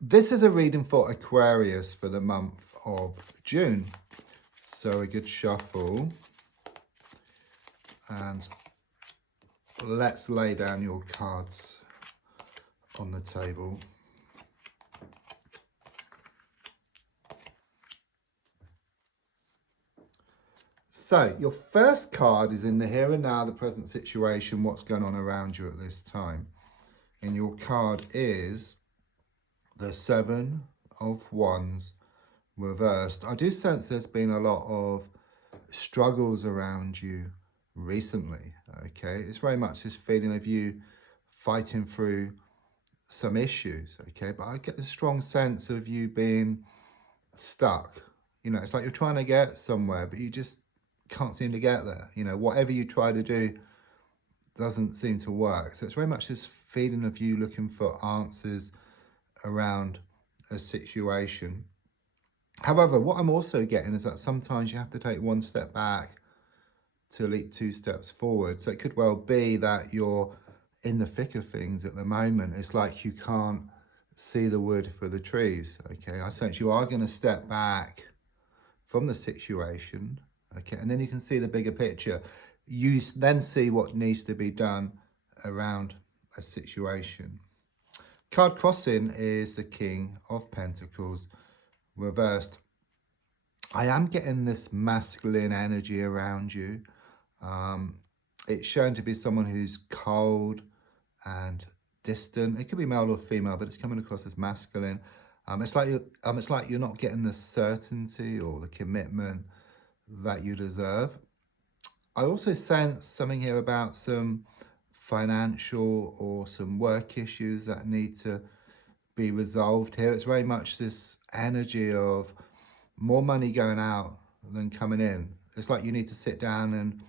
This is a reading for Aquarius for the month of June. So a good shuffle. And let's lay down your cards on the table. So your first card is in the here and now, the present situation, what's going on around you at this time. And your card is the Seven of Wands reversed. I do sense there's been a lot of struggles around you recently, okay? It's very much this feeling of you fighting through some issues, okay? But I get a strong sense of you being stuck. You know, it's like you're trying to get somewhere, but you just can't seem to get there. You know, whatever you try to do doesn't seem to work. So it's very much this feeling of you looking for answers around a situation. However, what I'm also getting is that sometimes you have to take one step back to leap two steps forward. So it could well be that you're in the thick of things at the moment. It's like you can't see the wood for the trees, okay? I sense you are going to step back from the situation, okay? And then you can see the bigger picture. You then see what needs to be done around a situation. Card crossing is the King of Pentacles reversed. I am getting this masculine energy around you. It's shown to be someone who's cold and distant. It could be male or female, but it's coming across as masculine. It's like you're not getting the certainty or the commitment that you deserve. I also sense something here about some financial or some work issues that need to be resolved here. It's very much this energy of more money going out than coming in. It's like you need to sit down and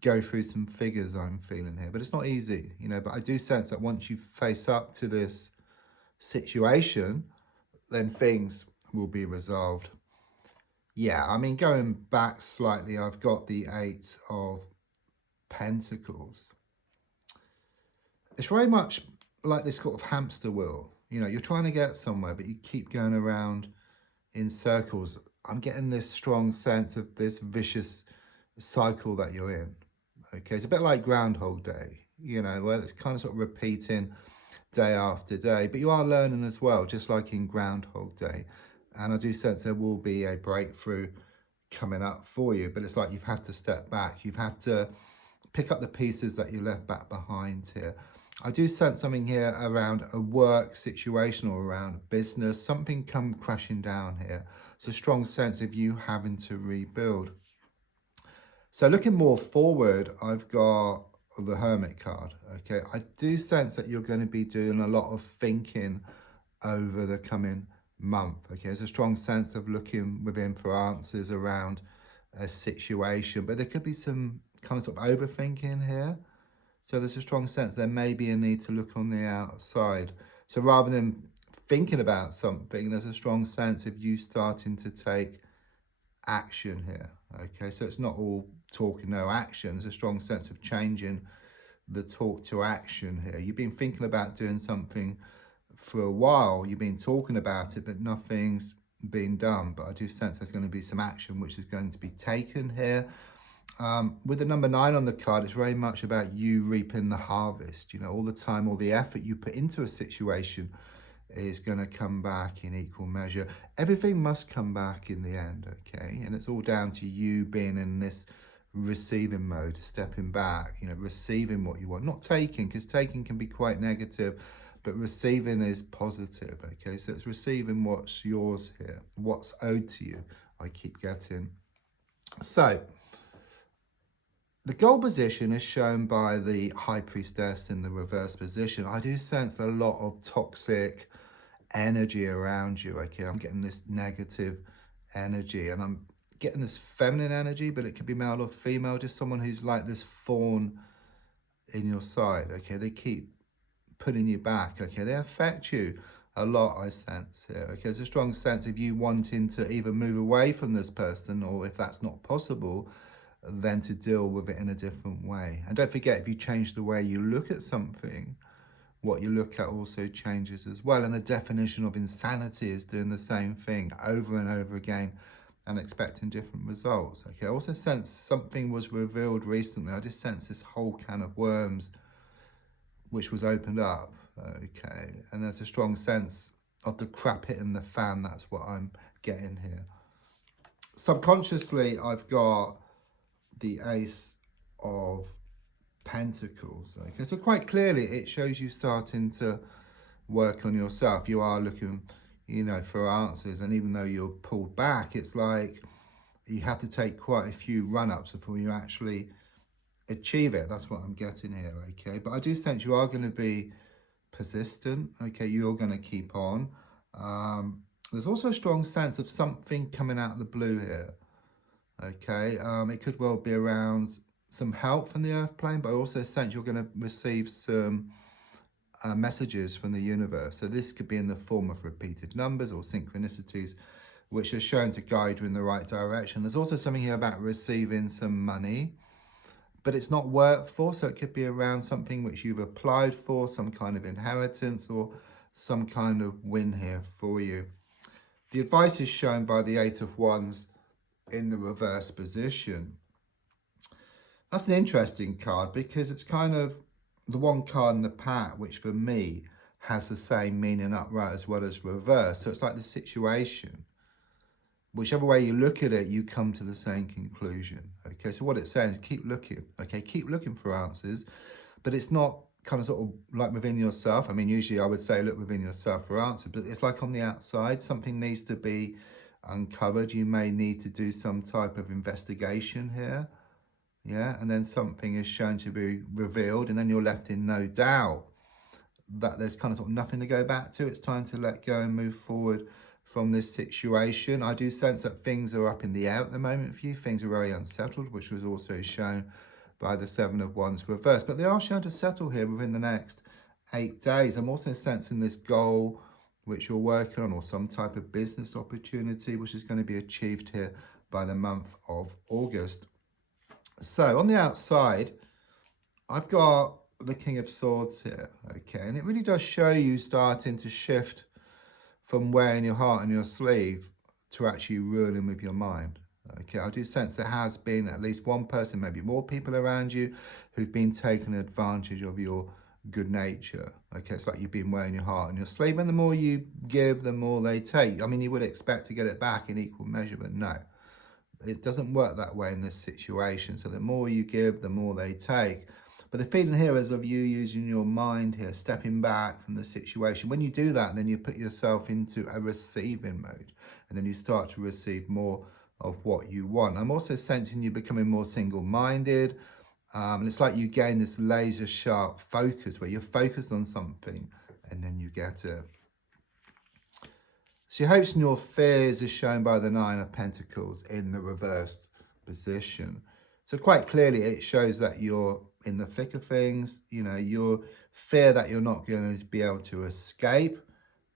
go through some figures, I'm feeling here, but it's not easy, you know. But I do sense that once you face up to this situation, then things will be resolved. Yeah, I mean, going back slightly, I've got the Eight of Pentacles. It's very much like this sort of hamster wheel. You know, you're trying to get somewhere, but you keep going around in circles. I'm getting this strong sense of this vicious cycle that you're in. Okay, it's a bit like Groundhog Day, you know, where it's kind of sort of repeating day after day, but you are learning as well, just like in Groundhog Day. And I do sense there will be a breakthrough coming up for you, but it's like you've had to step back. You've had to pick up the pieces that you left back behind here. I do sense something here around a work situation or around business, something come crashing down here. It's a strong sense of you having to rebuild. So looking more forward, I've got the Hermit card, okay? I do sense that you're going to be doing a lot of thinking over the coming month, okay? There's a strong sense of looking within for answers around a situation, but there could be some kind of sort of overthinking here. So there's a strong sense there may be a need to look on the outside. So rather than thinking about something, there's a strong sense of you starting to take action here, okay? So it's not all talk and no action. There's a strong sense of changing the talk to action here. You've been thinking about doing something for a while. You've been talking about it, but nothing's been done. But I do sense there's going to be some action which is going to be taken here. With the number 9 on the card, it's very much about you reaping the harvest. You know, all the time, all the effort you put into a situation is going to come back in equal measure. Everything must come back in the end, okay? And it's all down to you being in this receiving mode, stepping back, you know, receiving what you want, not taking, because taking can be quite negative, but receiving is positive, okay? So it's receiving what's yours here, what's owed to you, I keep getting. So the goal position is shown by the High Priestess in the reverse position. I do sense a lot of toxic energy around you, okay? I'm getting this negative energy, and I'm getting this feminine energy, but it could be male or female, just someone who's like this thorn in your side, okay? They keep putting you back, okay? They affect you a lot, I sense here, okay? There's a strong sense of you wanting to either move away from this person, or if that's not possible, then to deal with it in a different way. And don't forget, if you change the way you look at something, what you look at also changes as well. And the definition of insanity is doing the same thing over and over again and expecting different results. Okay, I also sense something was revealed recently. I just sense this whole can of worms which was opened up. Okay, and there's a strong sense of the crap hitting the fan. That's what I'm getting here. Subconsciously, I've got the Ace of Pentacles. Okay, so quite clearly it shows you starting to work on yourself. You are looking, you know, for answers, and even though you're pulled back, it's like you have to take quite a few run-ups before you actually achieve it. That's what I'm getting here. Okay, but I do sense you are going to be persistent. Okay, you're going to keep on. There's also a strong sense of something coming out of the blue here. Okay, it could well be around some help from the earth plane, but I also sense you're going to receive some messages from the universe. So this could be in the form of repeated numbers or synchronicities, which are shown to guide you in the right direction. There's also something here about receiving some money, but it's not worked for, so it could be around something which you've applied for, some kind of inheritance or some kind of win here for you. The advice is shown by the Eight of Wands in the reverse position. That's an interesting card because it's kind of the one card in the pack which for me has the same meaning upright as well as reverse. So it's like the situation. Whichever way you look at it, you come to the same conclusion. Okay, so what it's saying is keep looking. Okay, keep looking for answers, but it's not kind of sort of like within yourself. I mean, usually I would say look within yourself for answers, but it's like on the outside, something needs to be uncovered. You may need to do some type of investigation here. Yeah, and then something is shown to be revealed, and then you're left in no doubt that there's kind of sort of nothing to go back to. It's time to let go and move forward from this situation. I do sense that things are up in the air at the moment for you. Things are very unsettled, which was also shown by the Seven of Wands reversed. But they are shown to settle here within the next 8 days. I'm also sensing this goal which you're working on, or some type of business opportunity, which is going to be achieved here by the month of August. So on the outside, I've got the King of Swords here, okay? And it really does show you starting to shift from wearing your heart on your sleeve to actually ruling with your mind, okay? I do sense there has been at least one person, maybe more people around you, who've been taking advantage of your good nature, okay? It's like you've been wearing your heart on your sleeve, and the more you give, the more they take. I mean, you would expect to get it back in equal measure, but no. It doesn't work that way in this situation. So the more you give, the more they take. But the feeling here is of you using your mind here, stepping back from the situation. When you do that, then you put yourself into a receiving mode, and then you start to receive more of what you want. I'm also sensing you becoming more single-minded. And it's like you gain this laser sharp focus where you're focused on something and then you get it. So your hopes and your fears is shown by the Nine of Pentacles in the reversed position. So quite clearly it shows that you're in the thick of things. You know, your fear that you're not going to be able to escape.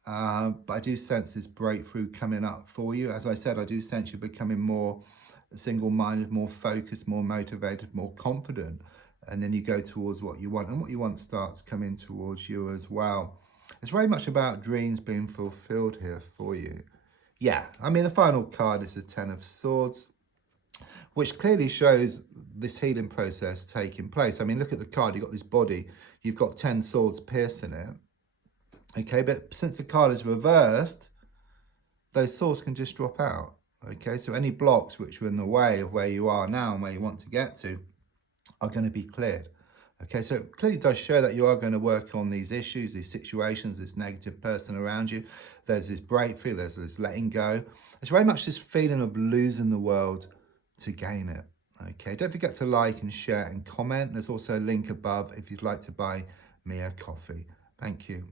But I do sense this breakthrough coming up for you. As I said, I do sense you're becoming more single-minded, more focused, more motivated, more confident. And then you go towards what you want. And what you want starts coming towards you as well. It's very much about dreams being fulfilled here for you. Yeah, I mean, the final card is the Ten of Swords, which clearly shows this healing process taking place. I mean, look at the card. You've got this body. You've got 10 swords piercing it. Okay, but since the card is reversed, those swords can just drop out. Okay, so any blocks which are in the way of where you are now and where you want to get to are going to be cleared. Okay, so it clearly does show that you are going to work on these issues, these situations, this negative person around you. There's this breakthrough, there's this letting go. It's very much this feeling of losing the world to gain it. Okay, don't forget to like and share and comment. There's also a link above if you'd like to buy me a coffee. Thank you.